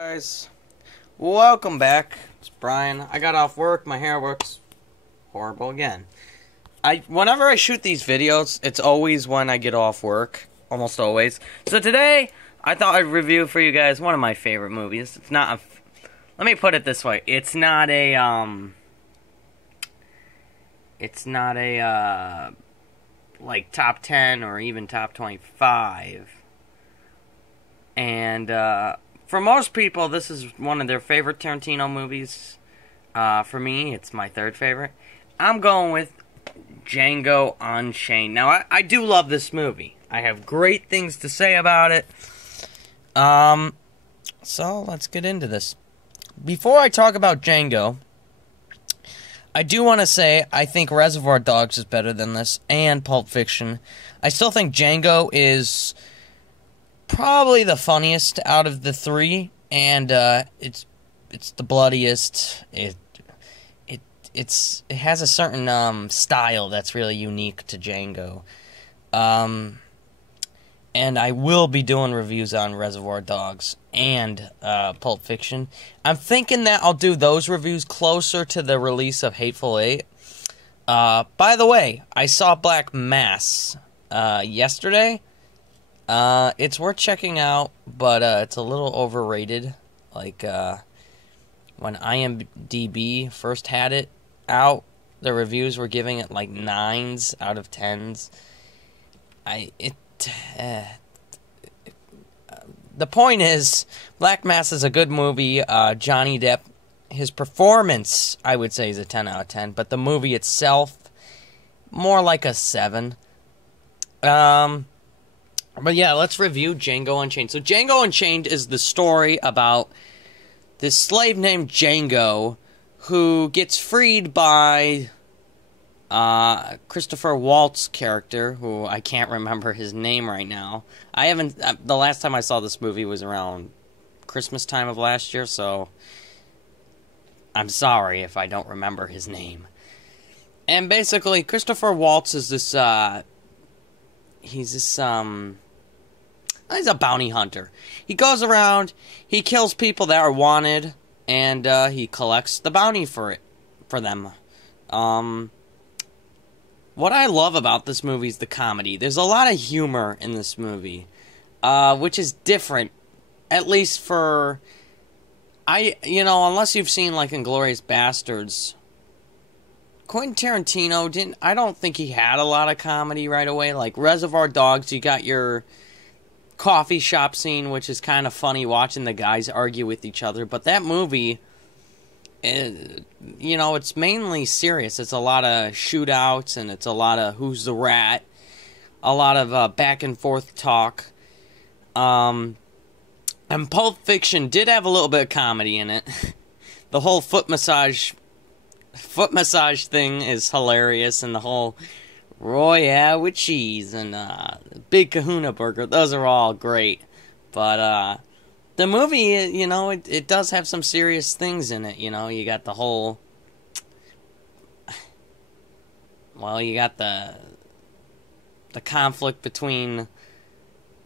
Guys, welcome back. It's Brian. I got off work. My hair looks horrible again. Whenever I shoot these videos, it's always when I get off work. Almost always. So today, I thought I'd review for you guys one of my favorite movies. It's not a... Let me put it this way. It's not a, like, top 10 or even top 25. And, for most people, this is one of their favorite Tarantino movies. For me, it's my third favorite. I'm going with Django Unchained. Now, I do love this movie. I have great things to say about it. So, let's get into this. Before I talk about Django, I do want to say I think Reservoir Dogs is better than this, and Pulp Fiction. I still think Django is probably the funniest out of the three, and it's the bloodiest. It has a certain style that's really unique to Django. And I will be doing reviews on Reservoir Dogs and Pulp Fiction. I'm thinking that I'll do those reviews closer to the release of Hateful Eight. By the way, I saw Black Mass yesterday. It's worth checking out, but it's a little overrated. Like, when IMDb first had it out, the reviews were giving it like 9s out of 10s. The point is, Black Mass is a good movie. Johnny Depp, his performance, I would say, is a 10 out of 10, but the movie itself, more like a 7. But yeah, let's review Django Unchained. So Django Unchained is the story about this slave named Django who gets freed by Christopher Waltz's character, who I can't remember his name right now. The last time I saw this movie was around Christmas time of last year, so I'm sorry if I don't remember his name. And basically, Christopher Waltz is this, he's a bounty hunter. He goes around, he kills people that are wanted, and he collects the bounty for them. What I love about this movie is the comedy. There's a lot of humor in this movie, which is different, at least for, unless you've seen, like, Inglourious Basterds, Quentin Tarantino I don't think he had a lot of comedy right away. Like, Reservoir Dogs, you got your coffee shop scene, which is kind of funny watching the guys argue with each other, but that movie, it's mainly serious. It's a lot of shootouts, and it's a lot of who's the rat, a lot of back and forth talk. And Pulp Fiction did have a little bit of comedy in it. The whole foot massage thing is hilarious, and the whole Royale with cheese and Big Kahuna Burger, those are all great. But the movie, it does have some serious things in it. You got the whole, you got the conflict between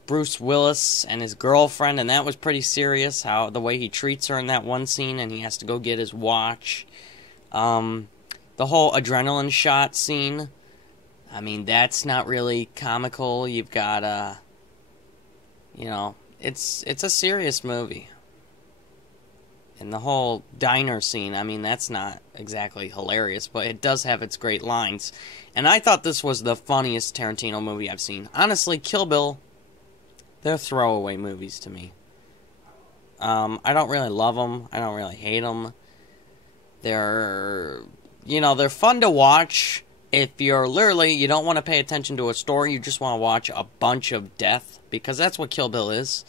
Bruce Willis and his girlfriend, and that was pretty serious, how the way he treats her in that one scene, and he has to go get his watch. The whole adrenaline shot scene, I mean, that's not really comical. You've got, it's a serious movie. And the whole diner scene, I mean, that's not exactly hilarious, but it does have its great lines. And I thought this was the funniest Tarantino movie I've seen. Honestly, Kill Bill, they're throwaway movies to me. I don't really love them. I don't really hate them. They're fun to watch if you're you don't want to pay attention to a story, you just want to watch a bunch of death, because that's what Kill Bill is.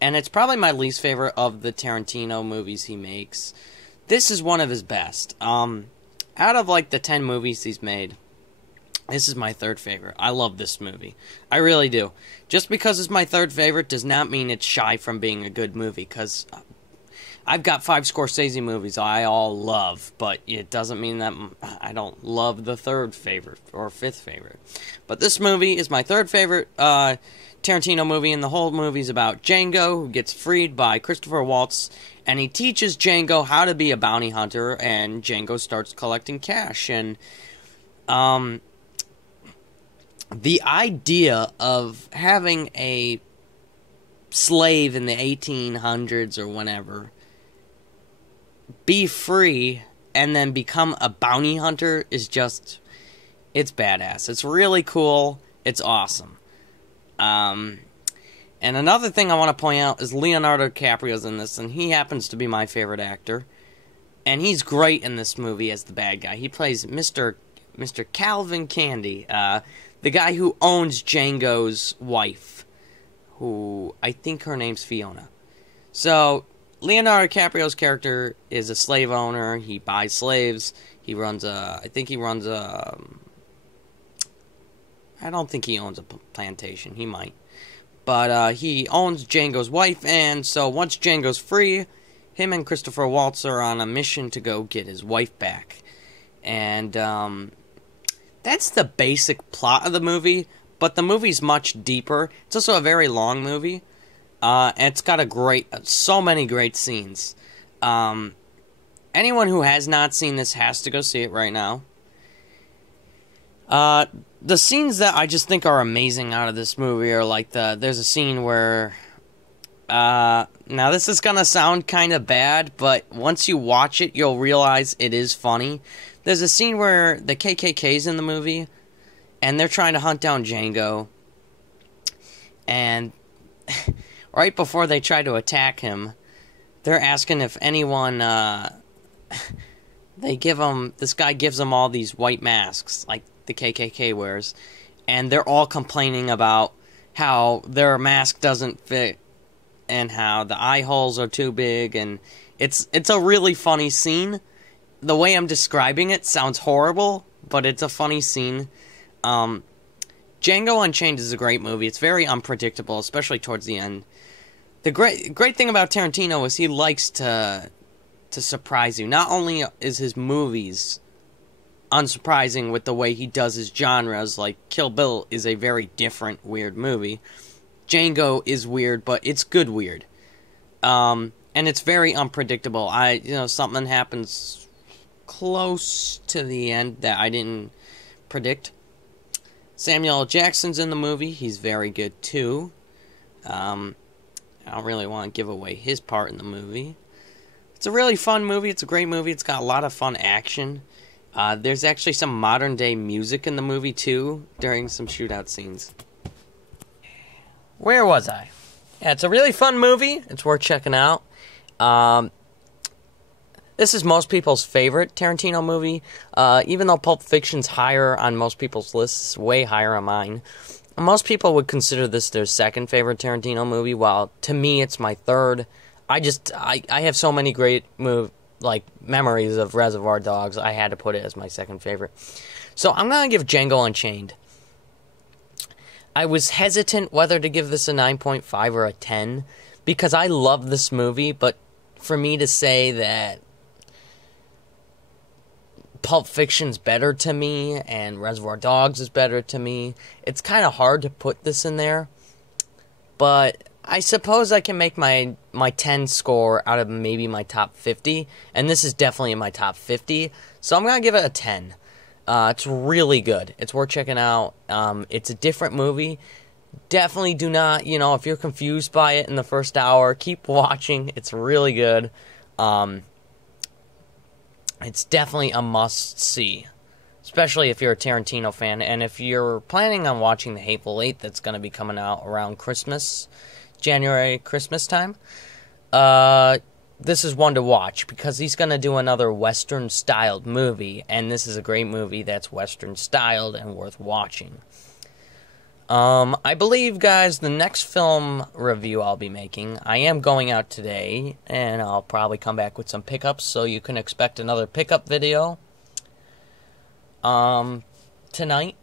And it's probably my least favorite of the Tarantino movies he makes. This is one of his best. Out of, like, the 10 movies he's made, this is my third favorite. I love this movie. I really do. Just because it's my third favorite does not mean it's shy from being a good movie, because I've got 5 Scorsese movies I all love, but it doesn't mean that I don't love the 3rd favorite or 5th favorite. But this movie is my 3rd favorite Tarantino movie, and the whole movie's about Django, who gets freed by Christopher Waltz, and he teaches Django how to be a bounty hunter, and Django starts collecting cash. And the idea of having a slave in the 1800s or whenever be free and then become a bounty hunter is just, it's badass. It's really cool. It's awesome. And another thing I want to point out is Leonardo DiCaprio's in this, and he happens to be my favorite actor. And he's great in this movie as the bad guy. He plays Mr. Calvin Candy, the guy who owns Django's wife, who I think her name's Fiona. So Leonardo DiCaprio's character is a slave owner. He buys slaves. He runs I don't think he owns a plantation. He might. But he owns Django's wife, and so once Django's free, him and Christopher Waltz are on a mission to go get his wife back. And that's the basic plot of the movie, but the movie's much deeper. It's also a very long movie. And it's got so many great scenes. Anyone who has not seen this has to go see it right now. The scenes that I just think are amazing out of this movie are like there's a scene where, now this is gonna sound kind of bad, but once you watch it, you'll realize it is funny. There's a scene where the KKK's in the movie, and they're trying to hunt down Django, and right before they try to attack him, they're asking if anyone, this guy gives them all these white masks, like the KKK wears, and they're all complaining about how their mask doesn't fit, and how the eye holes are too big, and it's a really funny scene. The way I'm describing it sounds horrible, but it's a funny scene. Django Unchained is a great movie. It's very unpredictable, especially towards the end. The great thing about Tarantino is he likes to surprise you. Not only is his movies unsurprising with the way he does his genres, like Kill Bill is a very different weird movie. Django is weird, but it's good weird. And it's very unpredictable. Something happens close to the end that I didn't predict. Samuel L. Jackson's in the movie. He's very good too. I don't really want to give away his part in the movie. It's a really fun movie. It's a great movie. It's got a lot of fun action. There's actually some modern day music in the movie too during some shootout scenes. Where was I? Yeah, it's a really fun movie. It's worth checking out. This is most people's favorite Tarantino movie. Even though Pulp Fiction's higher on most people's lists, way higher on mine. Most people would consider this their second favorite Tarantino movie, while to me it's my third. I have so many great memories of Reservoir Dogs, I had to put it as my second favorite. So I'm going to give Django Unchained. I was hesitant whether to give this a 9.5 or a 10, because I love this movie, but for me to say that Pulp Fiction's better to me and Reservoir Dogs is better to me, it's kind of hard to put this in there. But I suppose I can make my 10 score out of maybe my top 50, and this is definitely in my top 50, so I'm going to give it a 10. It's really good. It's worth checking out. It's a different movie. Definitely do not, if you're confused by it in the first hour, keep watching. It's really good. It's definitely a must-see, especially if you're a Tarantino fan. And if you're planning on watching The Hateful Eight that's going to be coming out around Christmas, January, Christmas time, this is one to watch, because he's going to do another Western-styled movie, and this is a great movie that's Western-styled and worth watching. I believe, guys, the next film review I'll be making, I am going out today, and I'll probably come back with some pickups, so you can expect another pickup video tonight.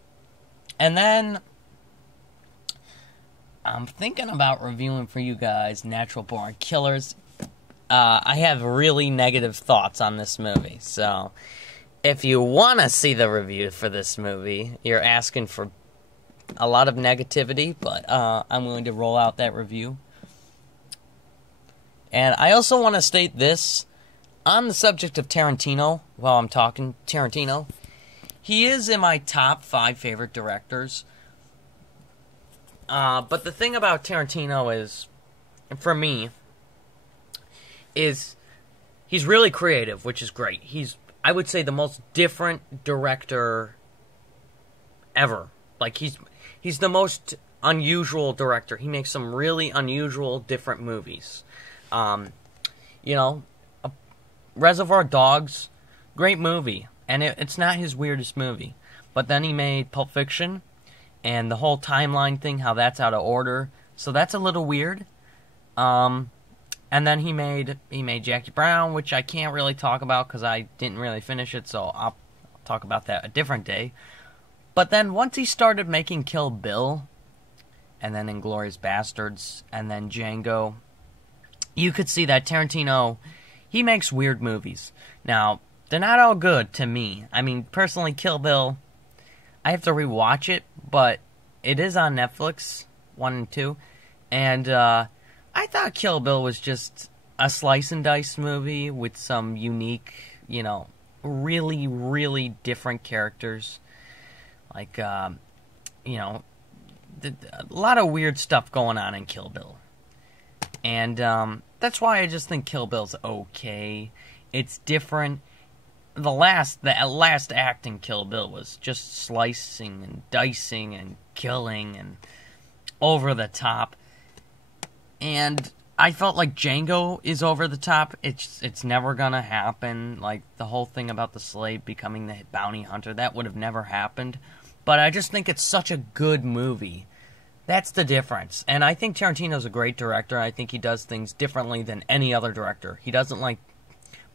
And then I'm thinking about reviewing for you guys Natural Born Killers. I have really negative thoughts on this movie. So, if you want to see the review for this movie, you're asking for a lot of negativity, but I'm willing to roll out that review. And I also want to state this, on the subject of Tarantino, while I'm talking Tarantino, he is in my top 5 favorite directors. But the thing about Tarantino is, for me, is he's really creative, which is great. He's, I would say, the most different director ever. Like, he's the most unusual director. He makes some really unusual, different movies. You know, Reservoir Dogs, great movie. And it's not his weirdest movie. But then he made Pulp Fiction, and the whole timeline thing, how that's out of order. So that's a little weird. And then he made Jackie Brown, which I can't really talk about because I didn't really finish it, so I'll talk about that a different day. But then once he started making Kill Bill, and then Inglourious Basterds, and then Django, you could see that Tarantino, he makes weird movies. Now, they're not all good to me. I mean, personally, Kill Bill, I have to rewatch it, but it is on Netflix, 1 and 2, and I thought Kill Bill was just a slice and dice movie with some unique, you know, really, really different characters. Like, you know, a lot of weird stuff going on in Kill Bill. And that's why I just think Kill Bill's okay. It's different. The last act in Kill Bill was just slicing and dicing and killing and over the top. And I felt like Django is over the top. It's never gonna happen. Like, the whole thing about the slave becoming the bounty hunter, that would have never happened. But I just think it's such a good movie. That's the difference. And I think Tarantino's a great director. I think he does things differently than any other director. He doesn't like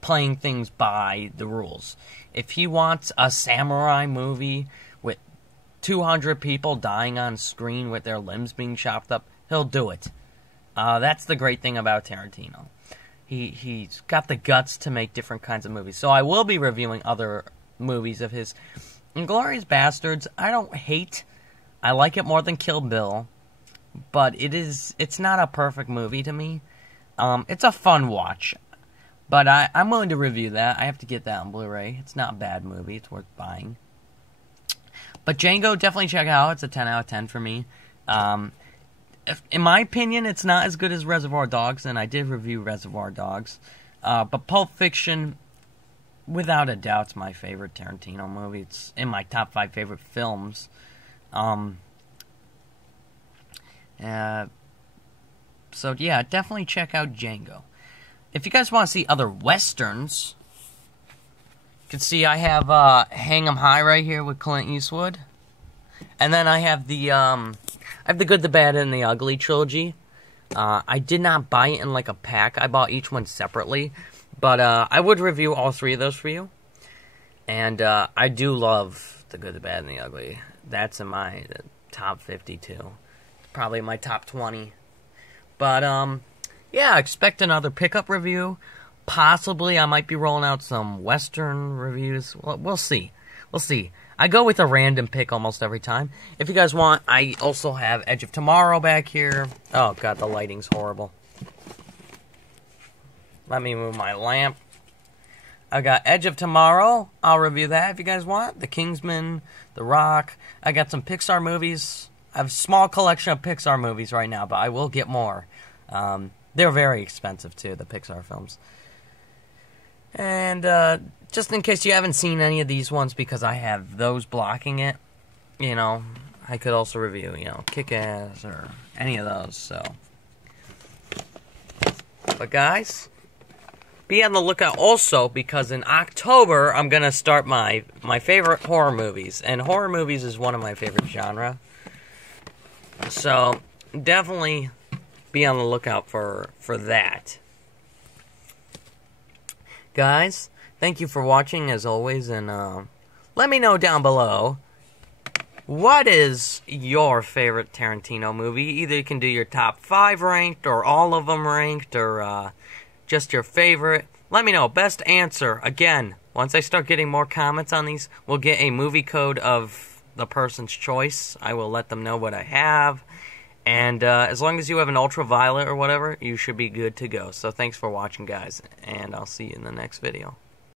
playing things by the rules. If he wants a samurai movie with 200 people dying on screen with their limbs being chopped up, he'll do it. That's the great thing about Tarantino. He's got the guts to make different kinds of movies. So I will be reviewing other movies of his. Inglourious Basterds, I don't hate. I like it more than Kill Bill, but it's not a perfect movie to me. It's a fun watch, but I'm willing to review that. I have to get that on Blu-ray. It's not a bad movie. It's worth buying. But Django, definitely check out. It's a 10 out of 10 for me. In my opinion, it's not as good as Reservoir Dogs, and I did review Reservoir Dogs. But Pulp Fiction, without a doubt, is my favorite Tarantino movie. It's in my top 5 favorite films. So yeah, definitely check out Django. If you guys want to see other westerns, you can see I have Hang 'Em High right here with Clint Eastwood, and then I have the Good, the Bad, and the Ugly trilogy. I did not buy it in like a pack. I bought each one separately, but I would review all 3 of those for you. And I do love The Good, the Bad, and the Ugly. That's in my top 52. Probably my top 20. But, yeah, expect another pickup review. Possibly I might be rolling out some Western reviews. Well, we'll see. We'll see. I go with a random pick almost every time. If you guys want, I also have Edge of Tomorrow back here. Oh, God, the lighting's horrible. Let me move my lamp. I got Edge of Tomorrow. I'll review that if you guys want. The Kingsman, The Rock. I got some Pixar movies. I have a small collection of Pixar movies right now, but I will get more. They're very expensive, too, the Pixar films. And just in case you haven't seen any of these ones, because I have those blocking it, you know, I could also review, you know, Kick-Ass or any of those, so. But, guys, be on the lookout also, because in October, I'm going to start my favorite horror movies. And horror movies is one of my favorite genre. So, definitely be on the lookout for that. Guys, thank you for watching, as always, and let me know down below, what is your favorite Tarantino movie? Either you can do your top 5 ranked, or all of them ranked, or just your favorite. Let me know. Best answer. Again, once I start getting more comments on these, we'll get a movie code of the person's choice. I will let them know what I have. And as long as you have an ultraviolet or whatever, you should be good to go. So thanks for watching, guys, and I'll see you in the next video.